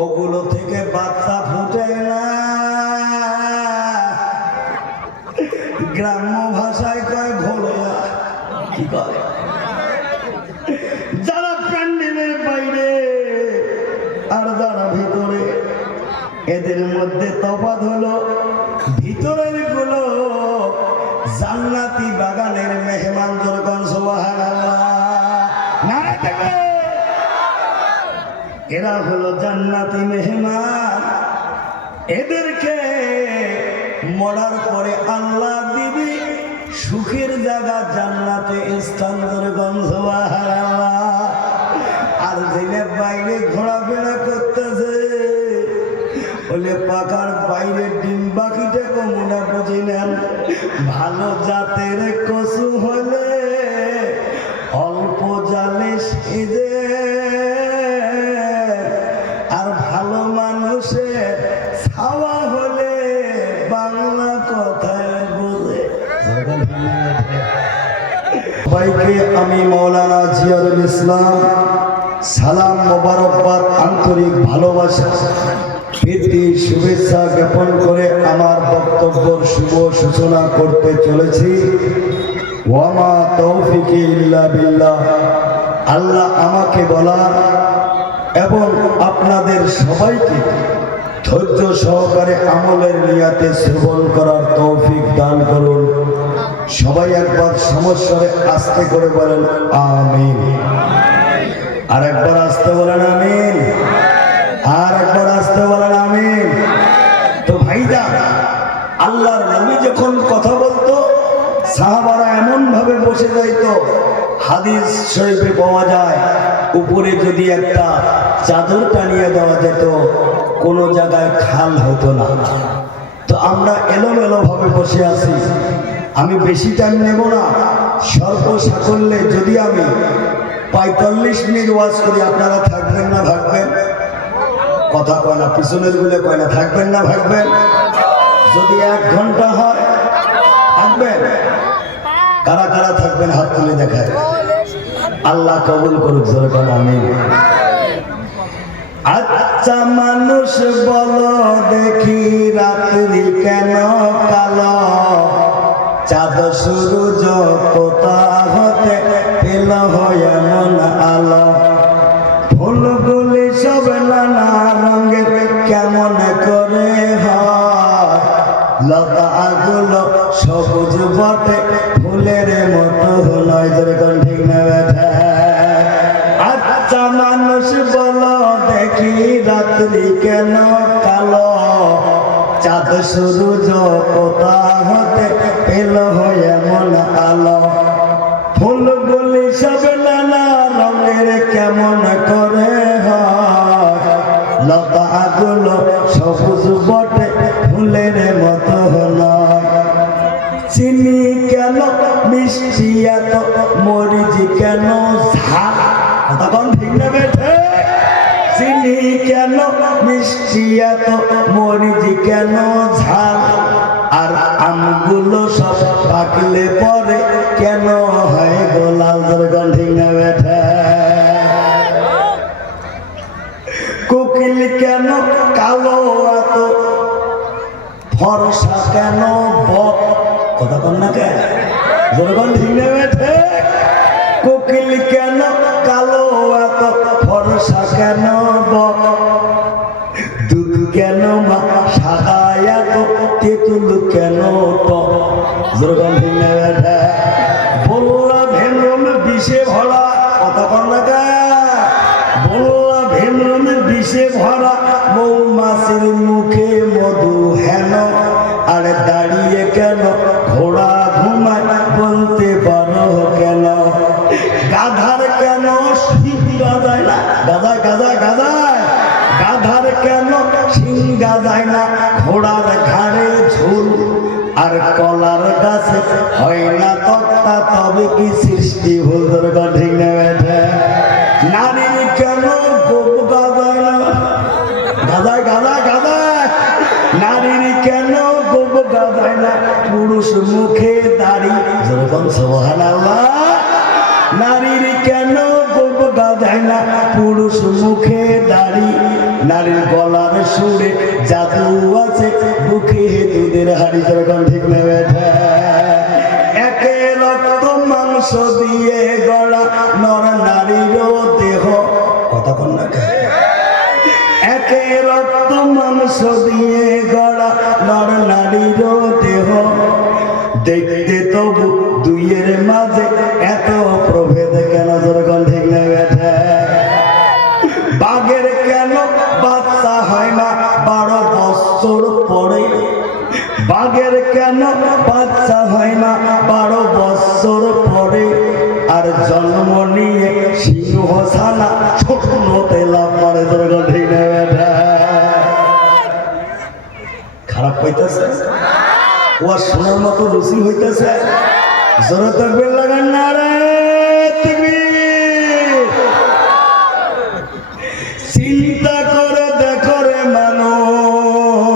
ওগুলো থেকে বাচ্চা ফুটে না, গ্রাম্য ভাষায় কয় ঘোড়া। কি করে যারা প্যান্ডেলের বাইরে আর যারা ভিতরে, এদের মধ্যে তফাৎ হলো ভিতরের গুলো জান্নাতি বাগানের মেহমান। যখন সুবহানাল্লাহ, নারে তাকবীর। এরা হলো জান্নাতি মেহমান। এদেরকে মরার পরে আল্লাহ দিবি সুখের জায়গা জান্নাতে স্থান। যখন সুবহানাল্লাহ। আর জেনে বাইরে ঘোরাফেরা করতেছে, বলে পাকার বাইরে ডিম বাকিটা কমুনা বুঝি নেন। ভালো জাতের কচু হলে অল্প জালে সেজে, আর ভালো মানুষের ছাওয়া হলে বাংলা কথায় বোঝে। সবাইকে আমি মাওলানা জিয়ারুল ইসলাম সালাম, মোবারকবাদ, আন্তরিক ভালোবাসা, প্রীতি, শুভেচ্ছা জ্ঞাপন করে আমার বক্তব্যের শুভ সূচনা করতে চলেছি। ওয়ামা তৌফিকি ইল্লা বিল্লাহ। আল্লাহ আমাকে বলা এবং আপনাদের সবাইকে ধৈর্য সহকারে আমলের নিয়াতে শ্রবণ করার তৌফিক দান করুন। সবাই একবার সমস্যারে আস্তে করে বলেন আমিন। আর একবার আস্তে বলেন আমিন। আর একবার আসতে বলেন আমিন। তো ভাইরা, আল্লাহর নবী যখন কথা বলতো সাহাবারা এমন ভাবে বসে যাইত, হাদিস শরীফে পাওয়া যায় উপরে যদি একটা চাদর টানিয়ে দেওয়া যেত কোনো জায়গায় খাল হতো না। তো আমরা এলোমেলো ভাবে বসে আছি। আমি বেশি টাইম নেব না, স্বল্প সাকল্যে যদি আমি 45 মিনিট ওয়াজ করি, আপনারা থাকবেন না ভাগবেন? কথা কয় না, পিছনের গুলো কয় না, থাকবেন না ভাগবেন? যদি 1 ঘন্টা হয় থাকবেন? কারা কারা থাকবেন হাত তুলে দেখায়। আল্লাহ কবুল করুক, জোরে বলেন আমিন। আচ্ছা মানুষ বলো দেখি, রাত্রি কেন কালো? চাঁদ সূরজ কোথা হতে পেল এমন আলো? ফুলগুলি সব নানা রঙের কেমন করে হয়? লতাগুলো সবুজ বটে ফুলের মতো নয়। যেরকম ঠিক না বেঠা? আচ্ছা মানুষ বলো দেখি, রাত্রি কেন কালো? চাঁদ সূরজ কোথা হতে পেল এমন আলো? ফুলগুলি সব নানা রঙের কেমন করে হয়? লতাগুলো সবুজ বটে ফুলের মতো নয়। চিনি কেন মিষ্টি এত, মরিচ কেন ঝাল? তখন ঠিক না বেঠে? চিনি কেন মিষ্টি এত, মরিচ কেন ঝাল? আর আমগুলো সব পাকলে পরে কেন হয় গোলাল? যখন ঠিক না বেঠে? কোকিল কেন কালো এত, ফর্সা কেন বক? কথা কন না কেন? যখন ঠিক না বেঠে? কোকিল কেন কালো এত, ফর্সা কেন বক? দুধ কেন মা সাদা এত, তেঁতুল কেন টক? যখন ঠিক না বেঠে? বললা ভেমরম বিষে ভরা। কথা কন না কেন? বললা ভেমরম বিষে ভরা, মৌমাছির মুখে মধু হেন? আর দাঁড়িয়ে কেন ঘোড়া ঘুমায় বলতে পারো কেন? গাধার কেন শিং গাজায় না? গাজায় গাজায় গাজায়। গাধার কেন শিং গাজায় না? ঘোড়ার ঘাড়ে ঝুল। আর কলার গাছে হয় না তক্তা, তবে কি সৃষ্টি ভুল? দরকার ঠিক না বেঠে? নারীর কেন গোপ গাজায় না? গাজায় গাজায় গাজায়। নারীর কেন গোপ গাজায় না? পুরুষ মুখে দাড়ি। যেরকম সুবহানাল্লাহ। নারীর কেন গোপ গাজায় না? পুরুষ মুখে দাড়ি, নারীর গলার সুরে জাদু আছে, মুখে দুধের হাড়ি। যেরকম ঠিক নেবে একে রক্ত মাংস দিয়ে গড়া নর নারীরও দেহ। কথা বল না, একে রক্ত মাংস দিয়ে গড়া নর নারীরও দেহ, দেখতে তবু দুইয়ের মাঝে এত প্রভেদ কেন? যেরকম ঠিক নেবে বাঘের কেন বাচ্চা হয় না 12 বছর পরে? বাঘের কেন বাচ্চা হয় না 12 বছর পরে? আর জন্ম নিয়ে সিংহ ছানা ছোটতে লাভ করে। ঠিক খারাপ হইতেছে, ও আর শোনার মতো রুচি হইতেছে। জোরে তাকবীর লাগান না রে তাকবীর। চিন্তা করে দেখো রে মানুষ,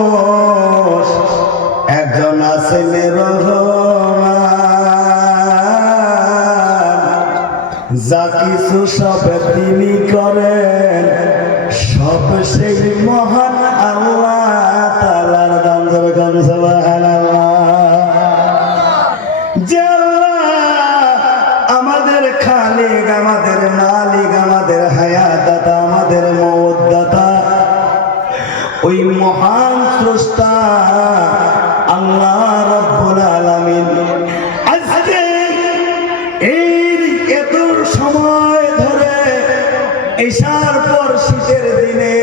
একজন আছেন রহমান, যা কিছু সব তিনি করেন, সব সেই মহান আল্লাহ তাআলার দান। সুবহানাল্লাহ। যে আল্লাহ আমাদের খালিক, আমাদের মালিক, আমাদের হায়াত দাতা, আমাদের মওত দাতা, ওই মহান স্রষ্টা আল্লাহ রাব্বুল আলামিন আজকে এই এত সময় ধরে ঈশার পর শীতের দিনে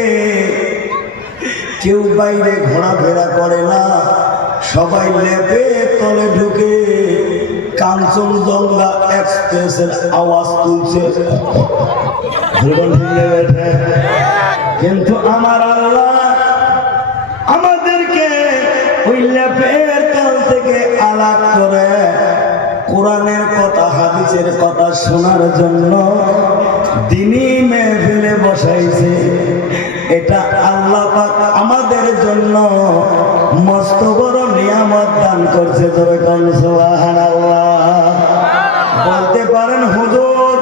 কেউ বাইরে ঘোরাফেরা করে না, সবাই লেপে তলে ঢুকে কাঞ্চনজঙ্ঘা এক্সপ্রেসের আওয়াজ তুলছে। কিন্তু আমার আল্লাহ আমাদেরকে ওই লেপের তল থেকে আলাদা করে কোরআনের কথা, হাদিসের কথা শোনার জন্য দিনই মেহফিলে বসাইছে। এটা আল্লাহ পাক আমাদের জন্য মস্ত বড় নিয়ামত দান করছে। যেরকম সুবহানাল্লাহ। বলতে পারেন হুজুর,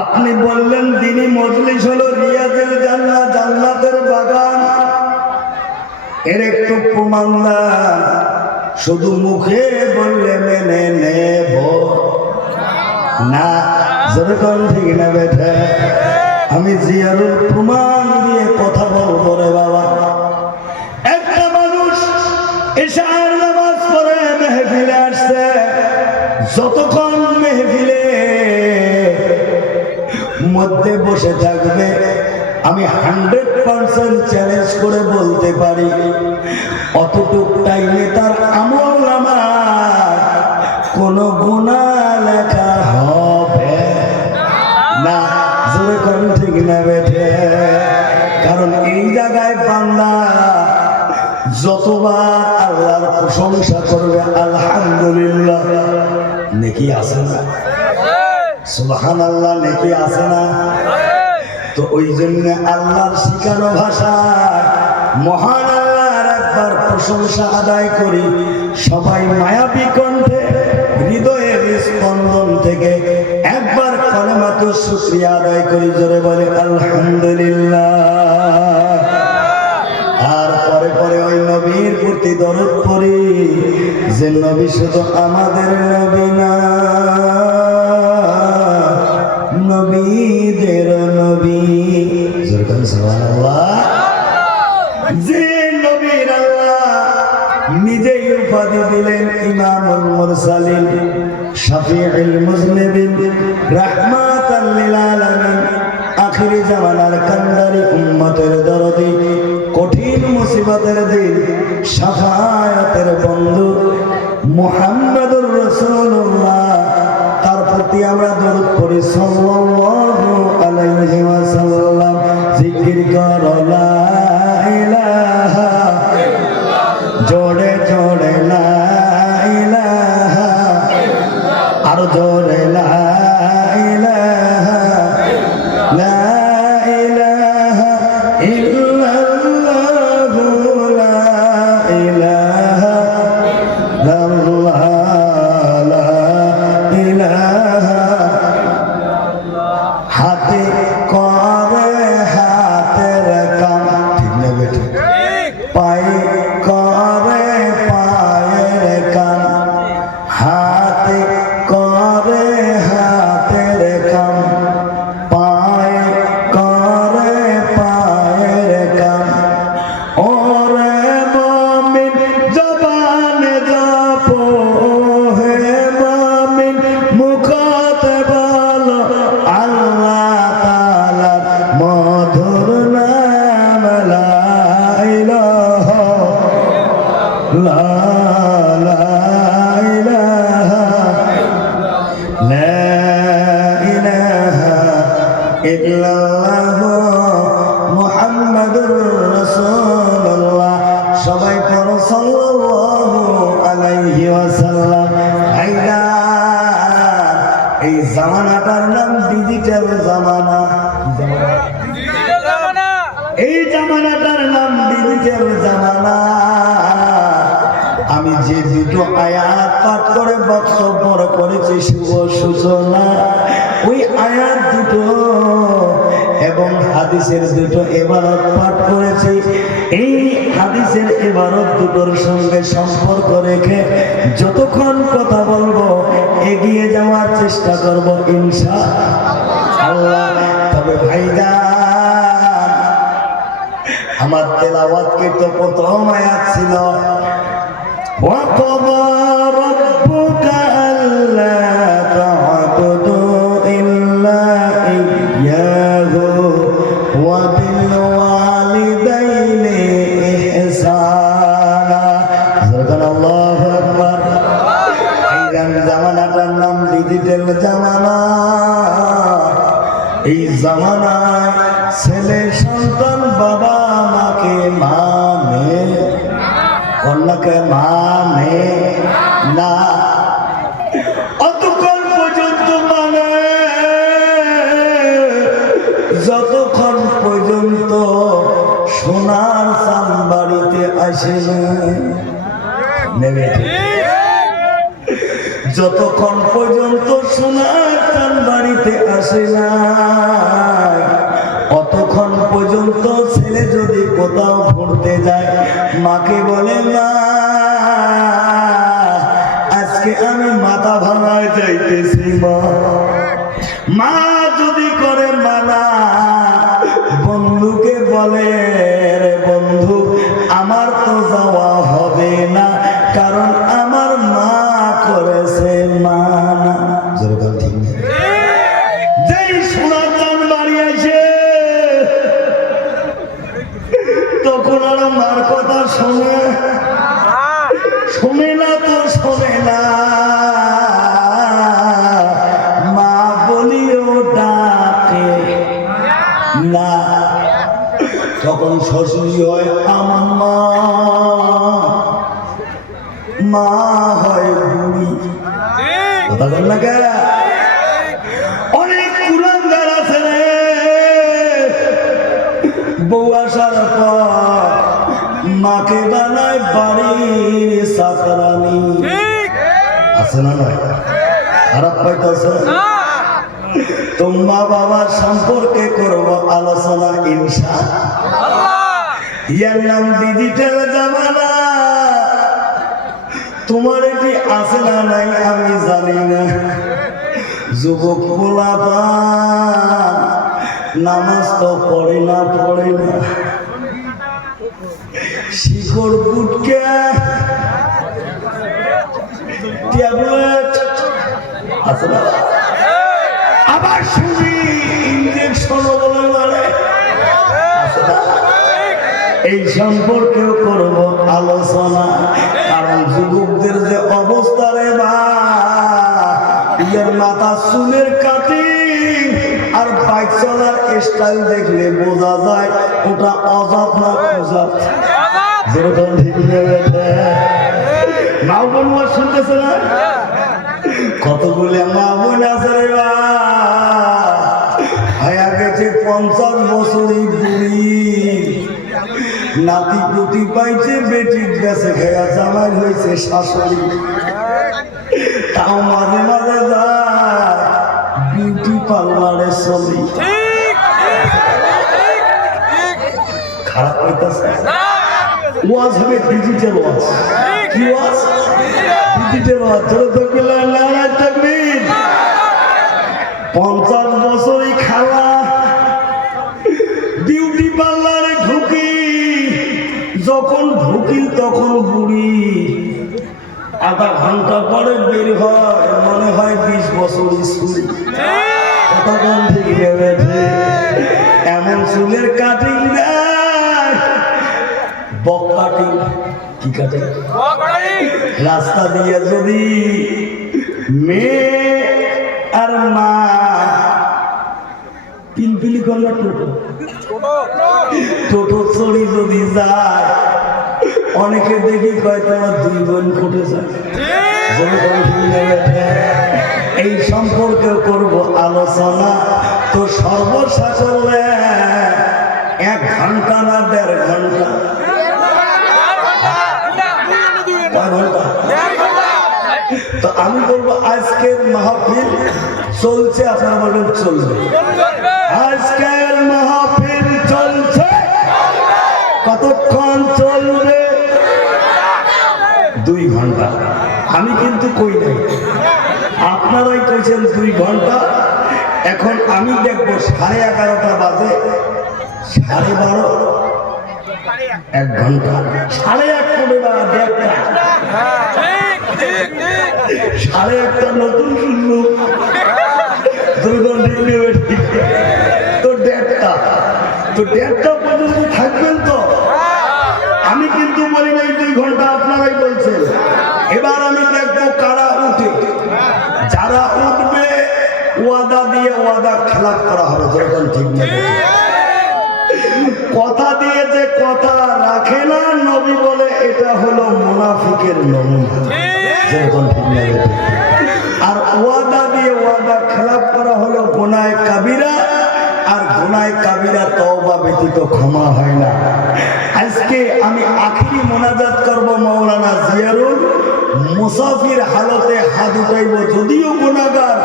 আপনি বললেন দিনী মজলিস হলো রিয়াজুল জান্নাহ, জান্নাতের বাগান, এর একটু প্রমাণ দেন। শুধু মুখে বললে মেনে নেব না। যেরকম ঠিক না বেঠে, আমি জিয়ারুল প্রমাণ দিয়ে কথা বলবো রে বাবা। একটা মানুষ ঈশার নামাজ পড়ে মেহফিলে আসছে, যতক্ষণ মেহফিলে মধ্যে বসে থাকবে, আমি 100% চ্যালেঞ্জ করে বলতে পারি অতটুক টাইমে তার আমল নামায় কোনো গুনাহ লেখা হবে না। জোরে কোন ঠিক না বেঠে? কারণ এই জায়গায় বান্দা যতবার আল্লাহর প্রশংসা করবে আলহামদুলিল্লাহ, নেকি আছে না? সুবহানাল্লাহ, নেকি আছে না? তো ওই জন্য আল্লাহর শিখানো ভাষায় মহান আল্লাহর একবার প্রশংসা আদায় করি, সবাই মায়াবী কণ্ঠে হৃদয়ের স্পন্দন থেকে একবার কালেমাতু শুকরিয়া আদায় করি। জোরে বলে আলহামদুলিল্লাহ। আর পরে পরে ওই নবীর প্রতি দরুদ পড়ি, যে নবী শুধু আমাদের নবী না, নবীদের নবী। সুবহানাল্লাহ। যে নবীর আল্লাহ নিজেই উপাধি দিলেন ইমামুল মুরসালিন, শাফিউল মুজনিবিন, রাহমাতাল লিল আলামিন, আখিরি জামানার কান্ডারি উম্মতের দরদি, কঠিন মুসিবতের দিন শাফায়াতের বন্ধু মুহাম্মদুর রাসূলুল্লাহ, তার প্রতি আমরা দরুদ পড়ি সাল্লাল্লাহু আলাইহি ওয়াসাল্লাম। জিকির করো লা ইলাহা ইল্লাল্লাহ, জোরে জোরে লা ইলাহা ইল্লাল্লাহ, আর জোরে লা ইলাহা ইল্লাল্লাহ, লা ইলাহা ইল্লাল্লাহ, লা ইলাহা ইল্লাল্লাহ, লা ইলাহা। হাতে করে হাতের কাম, ঠিক না বেটি? পায়ে করে পায়ের কাম, হাতে করে হাতের কাম, পায়ে করে পায়ের কাম। ওরে মুমিন জবানে জপো, হে মুমিন মুখতে বলো আল্লাহ তাআলার মধুর নাম লা ইলাহা লা ইলাহা লা ইলাহা ইল্লাল্লাহু মুহাম্মাদুর রাসূলুল্লাহ। সবাই পড়ো সাল্লাল্লাহু আলাইহি ওয়াসাল্লাম। ভাইরা, এই জামানাটার নাম ডিজিটাল জামানা। এই জামানাটার নাম ডিজিটাল জামানা। আমি যে দুটো আয়াত পাঠ করে বক্তব্য করেছি শুভ সূচনা, ওই আয়াত দুটো এবং হাদিসের দুটো ইবারত পাঠ করেছি। এই হাদিসের ইবারত দুটোর সঙ্গে সম্পর্ক রেখে যতক্ষণ কথা বলবো এগিয়ে যাওয়ার চেষ্টা করব ইনশাআল্লাহ। তবে ভাইজান, আমার তেলাওয়াতকে তো প্রথম আয়াত ছিল وَقَضَى رَبُّكَ أَلَّا تَعْبُدُوا إِلَّا إِيَّاهُ وَبِالْوَالِدَيْنِ إِحْسَانًا। আল্লাহু আকবার। এই জামানাটার নাম ডিজিটাল জামানা। এই জামানায় ছেলে সন্তান বাবা মাকে মানে, অন্যকে মানে না। অতক্ষণ পর্যন্ত মানে যতক্ষণ পর্যন্ত সোনার চান বাড়িতে আসে না, যতক্ষণ পর্যন্ত সোনার চান বাড়িতে আসে না, অতক্ষণ পর্যন্ত ছেলে যদি কোথাও ঘুরতে যায় মাকে বলে না আজকে আমি মাথা ভাঙায় যাইতেছি মা। মা যদি করে মানা, বন্ধুকে বলে রে বন্ধু আমার তো যাওয়া হবে না, কারণ আমার মা করেছে মানা। যেরকম ঠিক না, যেই সোনার চান বাড়ি আসে তখন আর মার কথা শোনে না, তো শোনে না। মা বলিও ডাকে না, তখন শ্বশুরি হয় আম্মা, মা হয় বুড়ি। কথা বল না কে? অনেক কুলাঙ্গার আছে রে, বউ আসার পর মাকে বানায় বাড়ির চাকরানি। আছে না নয়? খারাপ পাইতেছে? তো মা বাবার সম্পর্কে করব আলোচনা ইনশাআল্লাহ। ইয়ার নাম ডিজিটাল জামানা। তোমার এটি আছে না নাই আমি জানি না। যুবক পোলাপান নামাজ তো পড়ে না, শিকড় গুটকে ট্যাবলেট আছে না, আবার শুনি ইঞ্জেকশন বলে মারে, এই সম্পর্কেও করব আলোচনা। কারণ যুবকদের যে অবস্থা রে বা, ইয়ার মাথা চুলের কাটিং আর বাইক চলার স্টাইল দেখলে বোঝা যায় ওটা অজাত না কুজাত। যেরকম ঠিক মা বোন শুনতেছে না, কতগুলো মা বোন আছে রে বা, হয়ে গেছে 50 বছরই বুড়ি, নাতি পুতি পাইছে, বেটির কাছে খেয়া জামাই হয়েছে শাশুড়ি, তাও মাঝে মাঝে যায় বিউটি পার্লারে চলি। খারাপ হইতেছে ওয়াজ হবে ডিজিটাল ওয়াজ কি ওয়াজ ডিজিটাল ওয়াজ চলো তো নারায়ণ তাকবীর 50 বছরই খালা বিউটি পার্লারে ঢুকি যখন ঢুকি তখন বুড়ি আধা ঘন্টা পরে বের হয় মনে হয় 20 বছর স্কুল কতক্ষণ থেকে বেড়েছে এমন চুলের কাটিং দেয় বক কাটিং কি কাটিং রাস্তা দিয়ে যদি মেয়ে আর মা পিলপিলি করলে টোটো চড়ি যদি যায় অনেকে দেখি কয় তোমার 2 বোন ফুটে যায় এই সম্পর্কে করব আলোচনা তো সর্বসাকল্যে 1 ঘন্টা না 1.5 ঘন্টা তো আমি বলবো আজকের মাহফিল চলছে আপনারা বলবেন চলবে আজকের মাহফিল চলছে কতক্ষণ চলবে 2 ঘন্টা আমি কিন্তু কই নাই আপনারাই কইছেন 2 ঘন্টা এখন আমি দেখবো 11:30 বাজে 12:30 1 ঘন্টা 1:30 করে বা 1:30 নতুন শুনলো 2 ঘন্টা তো 1:30 পর্যন্ত থাকবেন তো আমি কিন্তু বলি নাই 2 ঘন্টা আপনারাই বলছেন এবার আমি দেখবো কারা উঠে যারা উঠবে ওয়াদা দিয়ে ওয়াদা খেলাপ করা হবে যখন ঠিক নেই কথা দিয়ে যে কথা রাখে না নবী বলে এটা হলো মুনাফিকের নমুনা যখন ঠিক নেই আর ওয়াদা দিয়ে ওয়াদা খেলাপ করা হলো গুনাহে কাবিরা আর গুনাহে কাবিরা তওবা ব্যতীত ক্ষমা হয় না আজকে আমি আখিরি মোনাজাত করব মাওলানা জিয়ারুল মুসাফির হালতে হাত উঠাইব যদিও গুনাহগার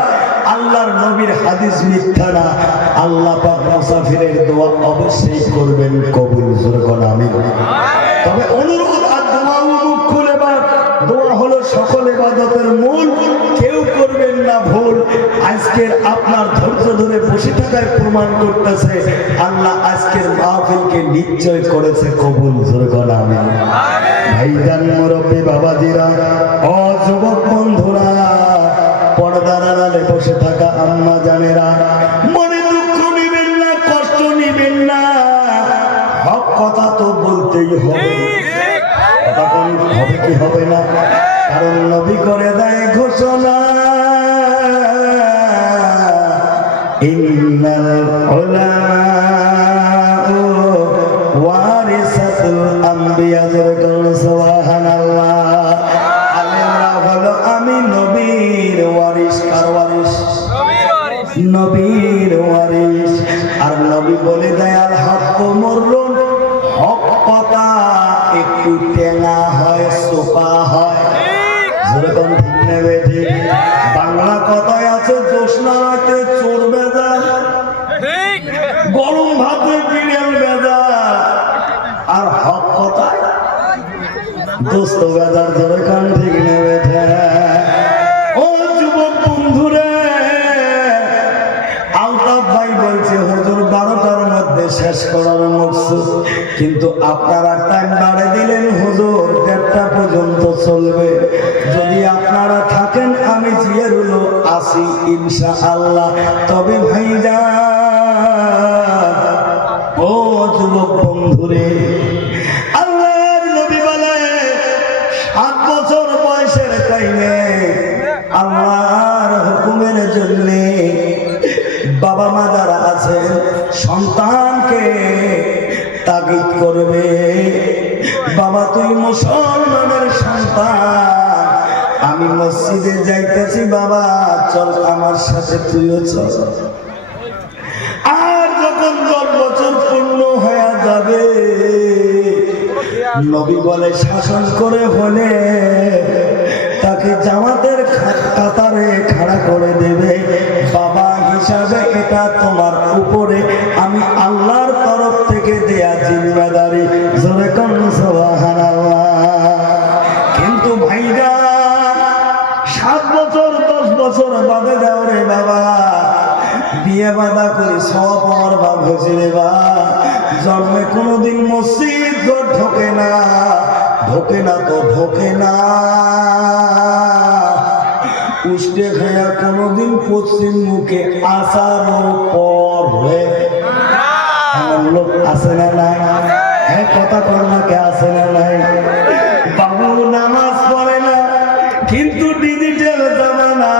আল্লাহর নবীর হাদিস মিথ্যা না আল্লাহ পাক মুসাফিরের দোয়া অবশ্যই করবেন কবুল করুন আমিন তবে অনুরোধ আর দোয়া মুখ খুলে দোয়া হলো সকল ইবাদতের মূল কেউ করবেন না ভুল আজকের আপনার ধৈর্য ধরে বসে থাকায় প্রমাণ করতেছে আল্লাহ আজকের মাহফিলকে নিশ্চয় করেছে কবুল করুন আমিন ভাইজান মুরব্বী বাবাজিরা ও যুবক বন্ধুরা পর্দার আড়ালে বসে থাকা আম্মা জানেরা মনে দুঃখ নেবেন না কষ্ট নেবেন না হক কথা তো বলতেই হবে তখন হবে কি হবে না কারণ নবী করে দেয় ঘোষণা ইন্নাল উলামা ওয়ারিসাতুল আম্বিয়া সুবহানাল্লাহ আলেমরা হলো আমি নবীর ওয়ারিস কার ওয়ারিস নবীর ওয়ারিস আর নবী বলে দেয় আল হক মুররুন হক কথা একটু টেঙা হয় সোপা হয় যেরকম ঠিক নেবে ঠিক বাংলা কথায় আছে জ্যোৎস্না রাতে চোর বেজা গরম ভাতে বিড়াল বেজা আর হক কথায় দোস্ত বেজার যেরকম ঠিক নেবে ও যুবক বন্ধুরে আলতাফ ভাই বলছে হুজুর 12টার মধ্যে শেষ করার মকসুদ কিন্তু আপনারা টাইম বাড়িয়ে দিলেন হুজুর 1:30টা পর্যন্ত চলবে যদি আপনারা থাকেন আমি জিয়ারুল আসি ইনশাআল্লাহ তবে ভাইজান ও যুবক বন্ধুরে আল্লাহর নবী বলে 7 বছর বয়সের টাইমে আল্লাহর হুকুমের জন্য বাবা মা যারা আছেন সন্তানকে তাগিদ করবে বাবা তুই মুসলমানের সন্তান আমি মসজিদে যাইতেছি বাবা চল আমার সাথে তুইও চল আর যখন 10 বছর পূর্ণ হয়ে যাবে নবী বলে শাসন করে হলে তাকে জামাতের কাতারে খাড়া করে দেবে বাবা হিসাবে এটা তোমার উপরে আমি আল্লাহর তরফ থেকে দেয়া জিম্মেদারি কোন সুবহানাল্লাহ। কিন্তু ভাইরা 7 বছর 10 বছর বাদে দাও রে বাবা, বিয়ে বাঁধা করে সব আমার বাপ হয়েছে রে বা, জন্মে কোনোদিন মসজিদ ঘর ঢোকে না, ঢোকে না তো ঢোকে না, উষ্টে খায়া কোনোদিন পশ্চিম মুখে আসারও পরে লোক আসে না নাই? হ্যাঁ কথা কর্মাকে আসে না নাই? বাবু নামাজ পড়ে না, কিন্তু ডিজিটাল জামানা,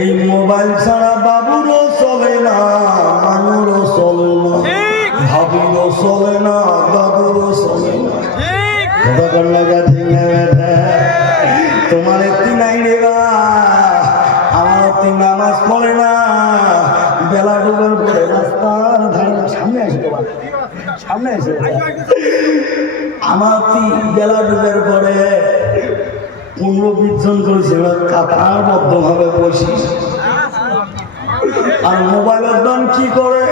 এই মোবাইল ছাড়া বাবুরও চলে না, মানুরও চলে না, ভাবিরও চলে না, বাবুরও চলে না। কথা কর্মাকে ঠিক না বেটা? তোমার একটি নাই রে বা, আমার একটি নামাজ পড়ে না, বেলা ডুবের পরে রাস্তার ধারে সামনে আসে, তোমার সামনে এসে আমার বেলা ডুবের পরে 15-20 জন করেছিল কাতার বদ্ধভাবে বসি, আর মোবাইলের দাম কি করে,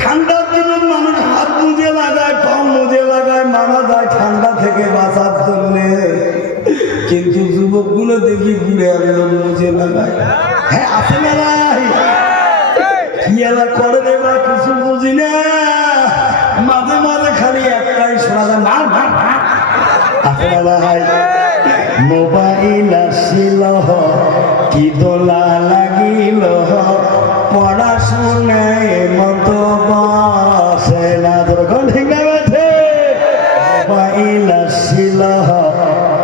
ঠান্ডার দিনে মানুষ হাত মুজে লাগায়, পাও মুজে লাগায়, মারা যায় ঠান্ডা থেকে বাঁচার জন্যে, কিন্তু যুবকগুলো দেখি ঘুরে একদম মুজে লাগায়। হ্যাঁ আছে না নাই? কি এলা করে দেবা কিছু বুঝি না, মাঝে মাঝে খালি একটাই শোনা যায়, না না না আছে না নাই? মোবাইল আসিল কি দোলা লাগিল, পড়াশোনায় মতো বসে না, যখন ঠিক না বেঠে? মোবাইল আসিল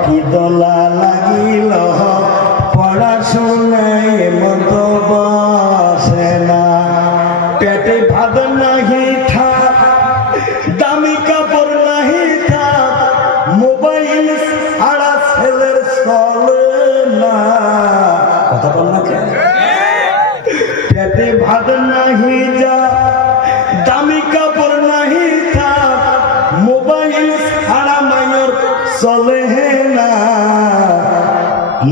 কি দোলা লাগিল, পড়াশোনায় মতো বসে না, পেটে ভাত নাহি থাক, দামি কাপড় নাহি থাক, মোবাইল ছাড়া ছেলের চলে না। কথা বল না কেন? পেটে ভাত নাহি যা, দামি কাপড় নাহি থাক, মোবাইল ছাড়া মায়ের চলে না,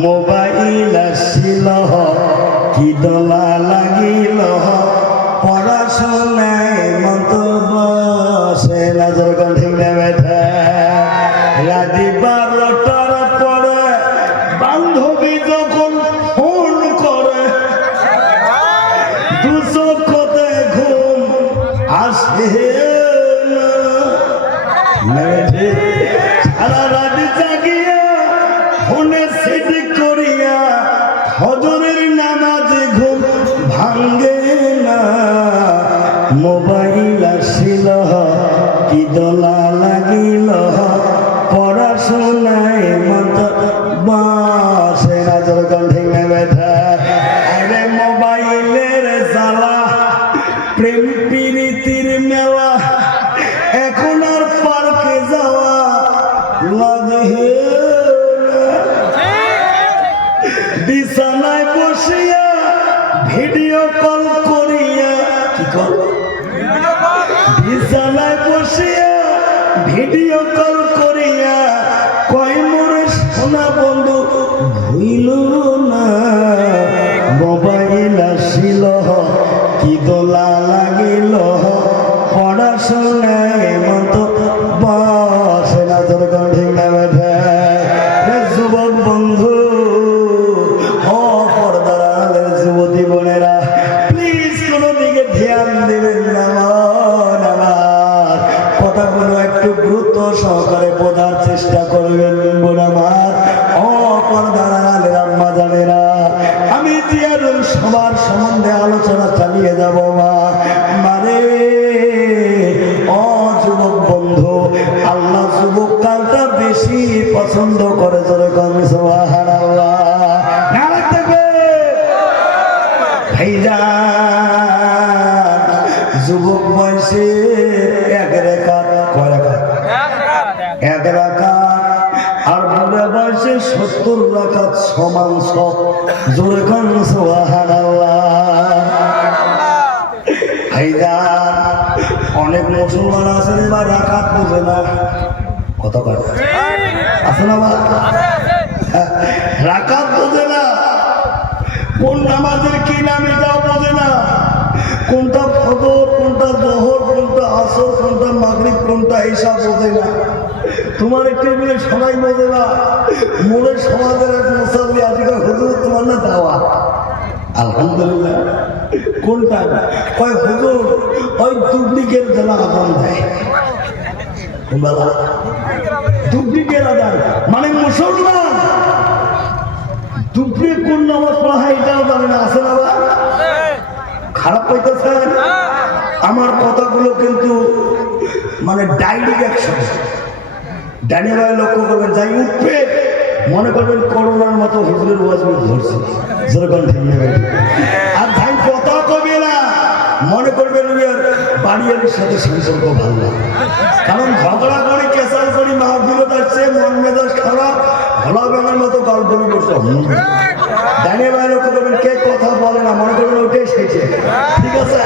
মোবাইল আসিল কি দোলা লাগিল, পড়াশোনায় মতো বসে না, যখন ঠিক না বেঠা? রাতি 12টার পরে বান্ধবী যখন ফোন করে, 2 চোখতে ঘুম আসে না, সারা রাত জাগিয়া ফোনে সেট করিয়া ফজরের নামাজে ঘুম ভাঙ্গে না, মোবাইল আসিল কি দোলা লাগিল, পড়াশোনায় মত বসে না, যখন ঠিক না বেঠা? আরে মোবাইলের জ্বালা, প্রেম প্রীতির মেলা, এখন আর পার্কে যাওয়া লাগে না, বিছানায় বসিয়া ভিডিও কল করিয়া, কি কল? বিছানায় বসিয়া ভিডিও কল করিয়া কয় মোরে সোনা বন্ধু ভুইল না, মোবাইল আসিল কি দোলা লাগিল, পড়াশোনায় মতো বসে না, যখন ঠিক না বেঠা? যুবক বন্ধু, ও পর্দার আড়ালের যুবতী বোনেরা, প্লিজ কোনো দিকে ধ্যান দেবেন না, আমার কথাগুলো একটু গুরুত্ব সহকারে বোঝার চেষ্টা করবেন বোন আমার। ও পর্দার আড়ালের আম্মা জানেরা, আমি জিয়ারুল সবার সম্বন্ধে আলোচনা চালিয়ে যাব মারে। ও যুবক বন্ধু, আল্লাহ যুবক কালটা বেশি পছন্দ করে, জোরে কম সুবহানাল্লাহ। নারা তাকবীর। ভাইজান, যুবক বয়সে 1 রাকাত, কয় রাকাত? 1 রাকাত, আর বুড়া বয়সে 70 রাকাত সমান সব, জোরে কম সুবহানাল্লাহ। ভাইজান, অনেক মুসলমান আছে বা রাকাত বোঝে না, কত কথা আছে না? রাকাত বোঝে না, কোন নামাজের কি নাম এটাও বোঝে না, কোনটা ফজর, কোনটা যোহর, কোনটা আসর, কোনটা মাগরিব, কোনটা হিসাব বোঝে না। তোমার টেবিলে সবাই বোঝে না, মোড়ে সমাজের এক মুসাল্লি আজকে হুজুর তোমার না দাওয়া। আলহামদুলিল্লাহ। কোনটা কয় হুজুর ওই ডুপ্লিকেট যেন আদান দেয়, ডুপ্লিকেট আদান মানে মুসলমান ডুপ্লিকেট কোন নামাজ পড়া হয় এটাও জানে না, আছে না? খারাপ পাইতেছেন? আমার কথাগুলো কিন্তু মানে ডাইরেকশন ডাইনি ভাই লক্ষ্য করবেন, যাই উঠবে মনে করবেন করোনার মতো হুজুরের ওয়াজ ধরছে, যেরকম ঠিক নেবে। আর যাই কথা কবে না মনে করবেন বাড়িয়ালির সাথে সম্পর্ক ভালো না, কারণ ঝগড়া করে কেসাল করি মাহফিলত আসছে, মন মেজাজ খারাপ, ভোলা ব্যাঙের মতো গল্প করতে ডাইনি ভাই লক্ষ্য করবেন, কে কথা বলে না মনে করবেন ওইটাই শেখে। ঠিক আছে?